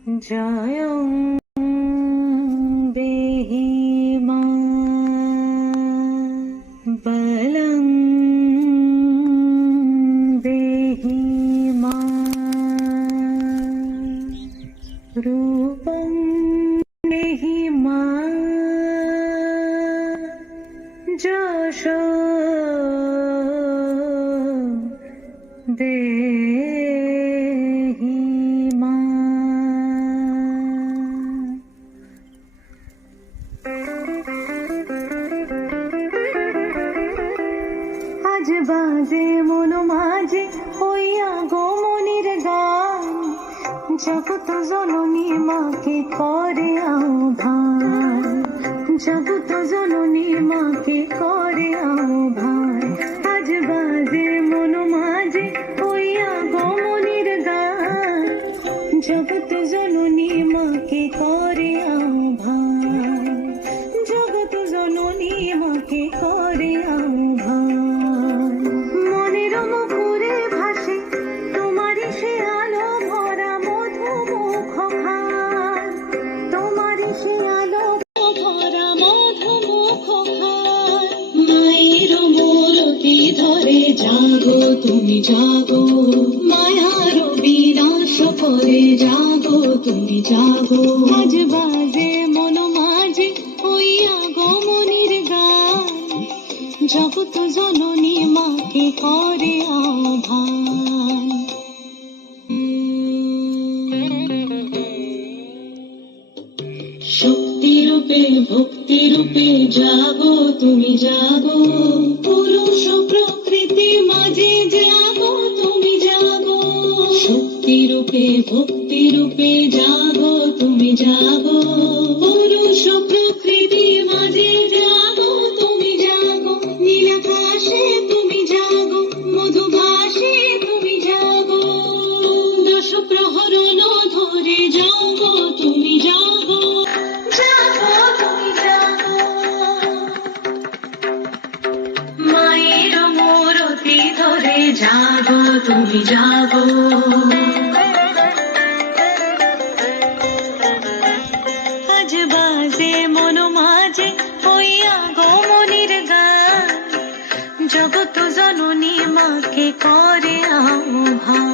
জয়ং দেহি মা বলং দেহি মা রূপং দেহি মা যশ দেহি মা। আজ বাজে মন মাঝে হইয়া গো মনির গান, জগৎ জননী মাকে করে আহ্বান, জগৎ জননী মাকে করে আহ্বান। আজ বাজে মন মাঝে হইয়া গো মনির গান, জগৎ জননী মাকে করে আহ্বান, জগৎ জননী মাকে করে আহ্বান। মনের মুখরে ভাসে তোমারই সে আলো ভরা মধুমুখ খান, তোমারই সে আলো ভরা মধুমুখ খান। মায়ের মূরতি ধরে জাগো তুমি জাগো, মায়ার বিনাশ করে জাগো তুমি জাগো। আজ বাজে মন মাঝে হইয়া গো মনির গান, জগৎ জননী মাকে করে আহ্বান। শক্তি রূপে ভক্তি রূপে জাগো তুমি জাগো, পুরুষ প্রকৃতি মাঝে জাগো তুমি জাগো। শক্তি রূপে ভক্তি রূপে জাগো তুমি জাগো, পুরুষ প্রকৃতি মাঝে জাগো তুমি জাগো। নীলাকাশে তুমি জাগো, মধুভাষে তুমি জাগো, দশ প্রহরণ ধরে জাগো তুমি জাগো, জাগো তুমি জাগো। মায়ের মূরতি ধরে জাগো তুমি জাগো। আজ বাজে মন মাঝে হইয়া গো মনির গান, জগৎ জননী মাকে করে আহ্বান।